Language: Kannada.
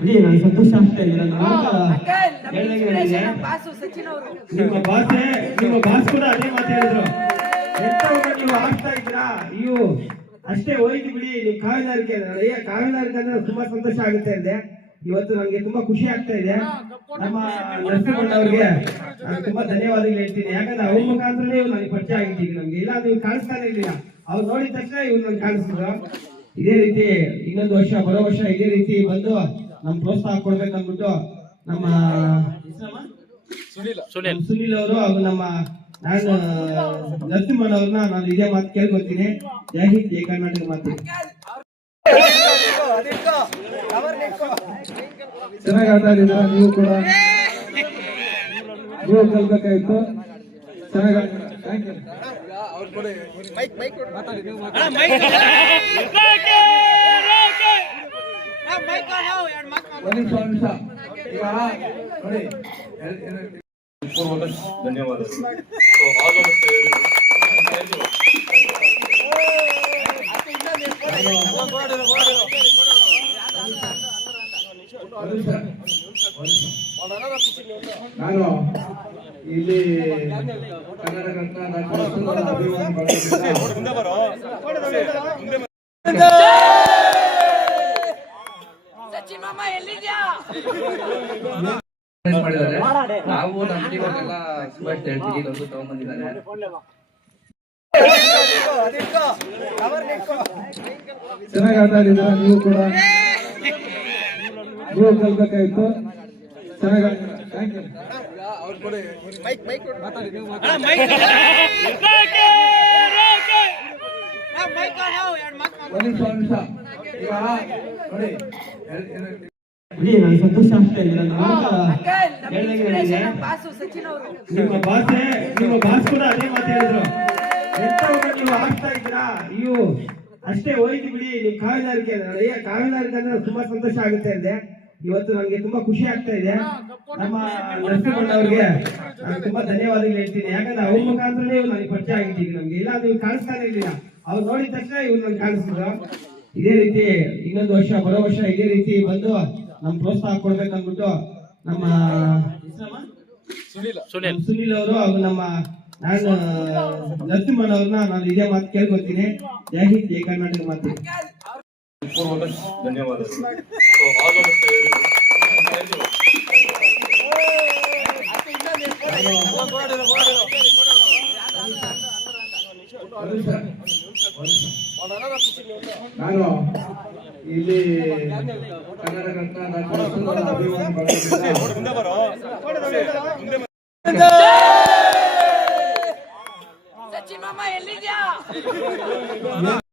ಇಡೀ ನನಗೆ ಸಂತೋಷ ಆಗ್ತಾ ಇದೆ. ನಿಮ್ಮ ಬಾಸ್ ಕೂಡ ಅದೇ ಮಾತು ಹೇಳಿದ್ರು. ಎಂತವ್ರನ್ನ ನೀವು ಆಗ್ತಾ ಇದ್ದೀರಾ, ಅಯ್ಯೋ ಅಷ್ಟೇ ಹೋಯ್ತು ಬಿಡಿ. ನೀವು ಕಾವಿನಾರಿಕೆ ಅಂದ್ರೆ ತುಂಬಾ ಸಂತೋಷ ಆಗುತ್ತೆ ಇದೆ. ಇವತ್ತು ನನಗೆ ತುಂಬಾ ಖುಷಿ ಆಗ್ತಾ ಇದೆ. ನಮ್ಮ ನರಸಿಂಹಣ್ಣ ಅವ್ರಿಗೆ ನಾನು ತುಂಬಾ ಧನ್ಯವಾದಗಳು ಹೇಳ್ತೀನಿ. ಯಾಕಂದ್ರೆ ಅವ್ರ ಮುಖಾಂತರನೇ ಇವ್ರು ನನಗೆ ಪರಿಚಯ ಆಗಿದ್ದೀವಿ. ನಮ್ಗೆ ಇಲ್ಲ ನೀವು ಕಾಣಿಸ್ತಾನೆ ಇರ್ಲಿಲ್ಲ, ಅವ್ರು ನೋಡಿದ ತಕ್ಷಣ ಇವ್ರು ನನ್ಗೆ ಕಾಣಿಸ್ತಿದ್ರು. ಇದೇ ರೀತಿ ಇನ್ನೊಂದು ವರ್ಷ ಬರೋ ವರ್ಷ ಇದೇ ರೀತಿ ಬಂದು ನಮ್ ಪ್ರೋತ್ಸಾಹ ಕೊಡ್ಬೇಕು ಅಂದ್ಬಿಟ್ಟು ನಮ್ಮ ಸುನಿಲ್ ಅವರು ಹಾಗೂ ನಮ್ಮ ನಾನು ನರಸಿಂಹಣ್ಣ ಅವ್ರನ್ನ ನಾನು ಇದೇ ಮಾತು ಕೇಳ್ಕೊತೀನಿ. ಜೈ ಹಿಂದ್ ಜೈ ಕರ್ನಾಟಕ ಮಾತು. ಚೆನ್ನಾಗಿ ಆಟ ಆಡಿದ್ರ, ನೀವು ಕೂಡ ನೀವು ಕಲ್ಬೇಕಾಯ್ತು. ಚೆನ್ನಾಗಿ ಥ್ಯಾಂಕ್ ಯು. ಧನ್ಯವಾದಗಳು. ನಾನು ಇಲ್ಲಿ ಕನ್ನಡ ಮಾಡಿದ್ದಾರೆ. ನಾವು ನಮ್ಮ ಟೀಮಲ್ಲೆಲ್ಲ ಸುಭಾಷ್ ಹೇಳ್ತೀವಿ, ದೊಡ್ಡ ತಗೊಂಡ್ಬಂದಿದ್ದಾರೆ. ಚೆನ್ನಾಗಿ ಆಟ ಆಡಿದ್ರ, ನೀವು ಕೂಡ ನೀವು ಕಲ್ಬೇಕಾಯ್ತು. ಚೆನ್ನಾಗಿ ಥ್ಯಾಂಕ್ ಯು. ಇಡೀ ನನಗೆ ಸಂತೋಷ ಆಗ್ತಾ ಇದೆ. ನಿಮ್ಮ ಬಾಸ್ ಕೂಡ ಅದೇ ಮಾತು ಹೇಳಿದ್ರು. ಎಂತವ್ರನ್ನ ನೀವು ಆಗ್ತಾ ಇದ್ದೀರಾ, ಅಯ್ಯೋ ಅಷ್ಟೇ ಹೋಯ್ತು ಬಿಡಿ. ನೀವು ಕಾವಿನಾರಿಕೆ ಅಂದ್ರೆ ತುಂಬಾ ಸಂತೋಷ ಆಗುತ್ತೆ ಇದೆ. ಇವತ್ತು ನನಗೆ ತುಂಬಾ ಖುಷಿ ಆಗ್ತಾ ಇದೆ. ನಮ್ಮ ನರಸಿಂಹಣ್ಣ ಅವ್ರಿಗೆ ನಾನು ತುಂಬಾ ಧನ್ಯವಾದಗಳು ಹೇಳ್ತೀನಿ. ಯಾಕಂದ್ರೆ ಅವ್ರ ಮುಖಾಂತರನೇ ಇವ್ರು ನನಗೆ ಪರಿಚಯ ಆಗಿದ್ದೀವಿ. ನಮ್ಗೆ ಇಲ್ಲ ನೀವು ಕಾಣಿಸ್ತಾನೆ ಇರ್ಲಿಲ್ಲ, ಅವ್ರು ನೋಡಿದ ತಕ್ಷಣ ಇವ್ರು ನನ್ಗೆ ಕಾಣಿಸ್ತಿದ್ರು. ಇದೇ ರೀತಿ ಇನ್ನೊಂದು ವರ್ಷ ಬರೋ ವರ್ಷ ಇದೇ ರೀತಿ ಬಂದು ನಮ್ ಪ್ರೋತ್ಸಾಹ ಕೊಡ್ಬೇಕು ಅಂದ್ಬಿಟ್ಟು ನಮ್ಮ ಸುನಿಲ್ ಅವರು ಹಾಗೂ ನಮ್ಮ ನಾನು ನರಸಿಂಹಣ್ಣ ಅವ್ರನ್ನ ನಾನು ಇದೇ ಮಾತು ಕೇಳ್ಕೊತೀನಿ. ಜೈ ಹಿಂದ್ ಜೈ ಕರ್ನಾಟಕ ಮಾತು. ಧನ್ಯವಾದಗಳು. ನಾನು ಇಲ್ಲಿ ಕನ್ನಡ ಸಚಿನ್ ಮಾಮ ಎಲ್ಲಿದ್ಯಾ?